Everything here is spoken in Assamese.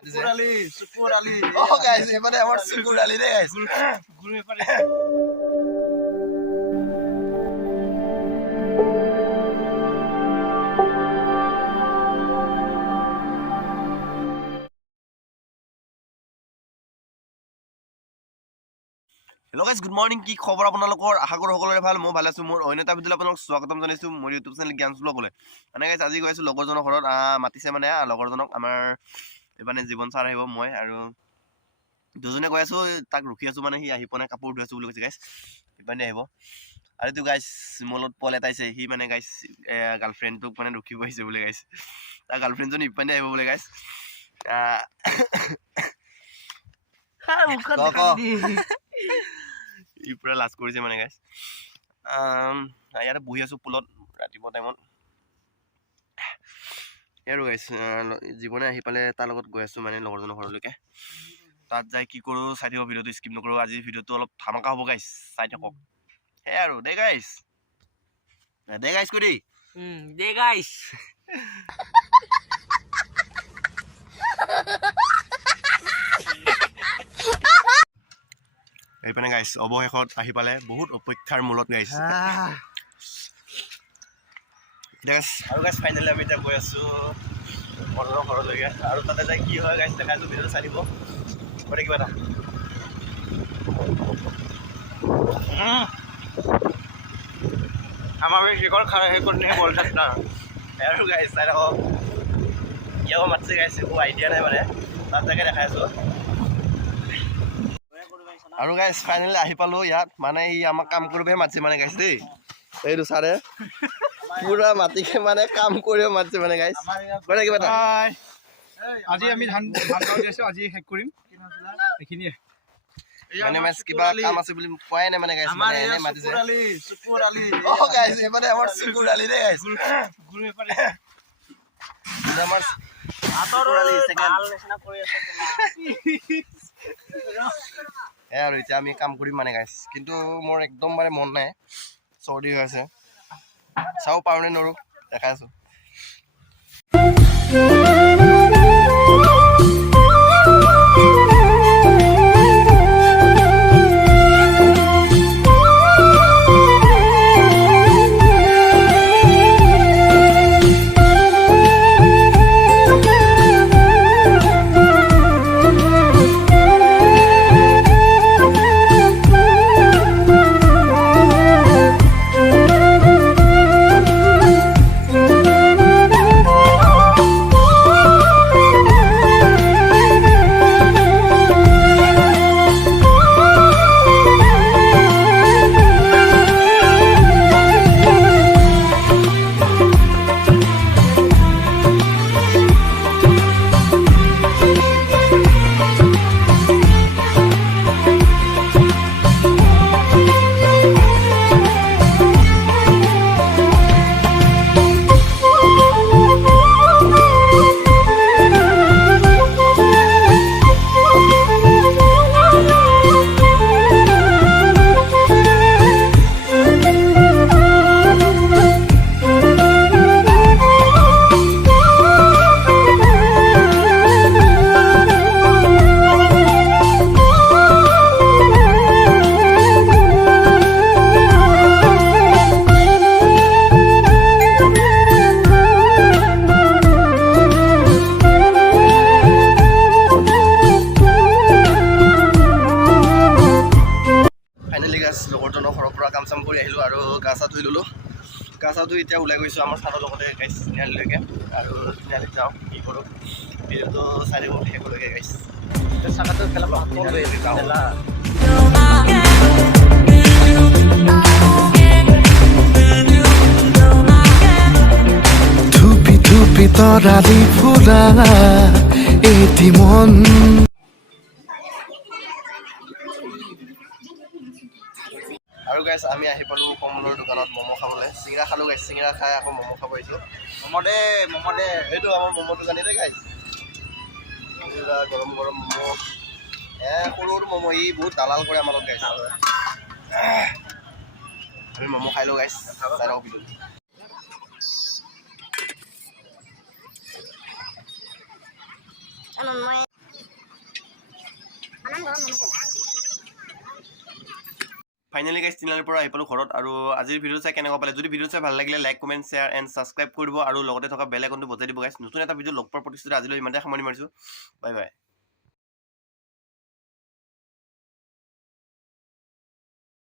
Sukur Ali. Oh guys, এবাৰে আমাৰ Sukur Ali ৰে guys. ঘুৰে পাৰে Hello guys, good morning. কি খবৰ আপোনালোকৰ? আশা কৰো সকলোৰে ভাল। মই ভাল আছো। মোৰ অন্যতা ভিডিঅ'ত আপোনালোকক স্বাগতম জনাইছো মোৰ YouTube চেনেল জ্ঞান ব্লগলৈ। মানে গাইস আজি গৈছো লগৰজনৰ ঘৰত মাতিছে মানে লগৰজনক আমাৰ মানে জীৱন চাৰ আহিব মই আৰু দুজনে গৈ আছো তাক ৰখি আছো মানে সি আহি পনে কাপোৰ ধুই আছো বুলি কৈছে গাইস। ইপানে আহিব। আৰু তো গাইস মলত পল এটাইছে সি মানে গাইস গাৰ্লফ্ৰেণ্ডটোক মানে ৰখি বহিছে বুলি গাইস। তাৰ গাৰ্লফ্ৰেণ্ডজন ইপানে আহিব বুলি গাইস। ই পুৰা লাজ কৰিছে মানে গাইস ইয়াতে বহি আছো পুলত ৰাতিপুৱা টাইমত আৰু গাইস জীৱনে আহি পালে তাৰ লগত গৈ আছো মানে লগৰজনৰ ঘৰলৈকে তাত যাই কি কৰো চাই থাকক ভিডিঅ'টো স্কিপ নকৰো আজি ভিডিঅ'টো অলপ ধামাকা হ'ব গাইস চাই থাকক হে আৰু দে গাইস কৰি দে গাইস এইপানে গাইস অৱশেষত আহি পালে বহুত অপেক্ষাৰ মূলত গাইস আৰু গাইস ফাইনেলি আমি এতিয়া গৈ আছো মনৰ ঘৰলৈকে আৰু তাতে যাই কি হয় গাইস দেখাইছো ভিডিঅ'টো চাই দিব মানে কিবা এটা আমাৰ শেষৰ শেষৰ বলটা না আৰু গাইস চাই থাকক কিয় মাতিছে গাইস একো আইডিয়া নাই মানে তাত জাগে দেখাইছো আৰু গাইস ফাইনেলি আহি পালো ইয়াত মানে ই আমাক কাম কৰিবহে মাতিছে মানে গাইস দেই এইটো চাৰে পুৰা মাতিকে মানে কাম কৰিব মাতিছে মানে গাইস মানে কিবা এটা আজি আমি ধান গাঁও দিছো আজি শেষ কৰিম এইখিনিয়ে মানে মাছ কিবা কাম আছে বুলি কোৱাই নাই মানে গাইস মানে এনে মাতিছে Sukur Ali ও গাইস এবারে আমার Sukur Ali রে গাইস ঘুরে পারে আমার Sukur Ali সেকেন্ড নেশনা কৰি আছে আৰু এতিয়া আমি কাম কৰিম মানে গাইস কিন্তু মোৰ একদম মানে মন নাই চৰ্দি হৈ আছে চাও পাৰোনে নৰো দেখাই আছো লগৰজনৰ ঘৰৰ পৰা কাম চাম কৰি আহিলো আৰু গা চা ধুই ললো গা চা ধুই এতিয়া ওলাই গৈছো আমাৰ ছাৰৰ লগতে গাইছ তিনিআলিলৈকে আৰু তিনিআলিত যাওঁ কি কৰোঁ ভিডিঅ'টো চাই দিব শেষলৈকে গাইছ ধুপি ধুপি তৰালি ফুৰা এটি মন আৰু গাইছ আমি আহি পালো কমলৰ দোকানত ম'ম' খাবলৈ চিঙৰা খালো গাইছ চিঙৰা খাই আকৌ ম'ম' খাব আহিছো ম'ম' দে এইটো আমাৰ ম'ম' দোকানীতে গাইছ গৰম গৰম ম'ম' সৰু সৰু ম'ম' ই বহুত দালাল কৰে আমাৰ লগত গাইছ আমি ম'ম' খাই লওঁ গাইছ চাই লওঁ ভিডিঅ' ফাইনেলি গাইজ তিনিআলিৰ পৰা আহি পালোঁ ঘৰত আৰু আজিৰ ভিডিঅ' চাই কেনেকুৱা পালে যদি ভিডিঅ' চাই ভাল লাগিলে like comment share and subscribe কৰিব আৰু লগতে থকা বেল আইকনটো বজাই দিব গাইজ নতুন এটা ভিডিঅ' লগ পোৱাৰ প্ৰতিশ্ৰুতি আজিলৈ ইমানতে সামৰণি মাৰিছোঁ বাই বাই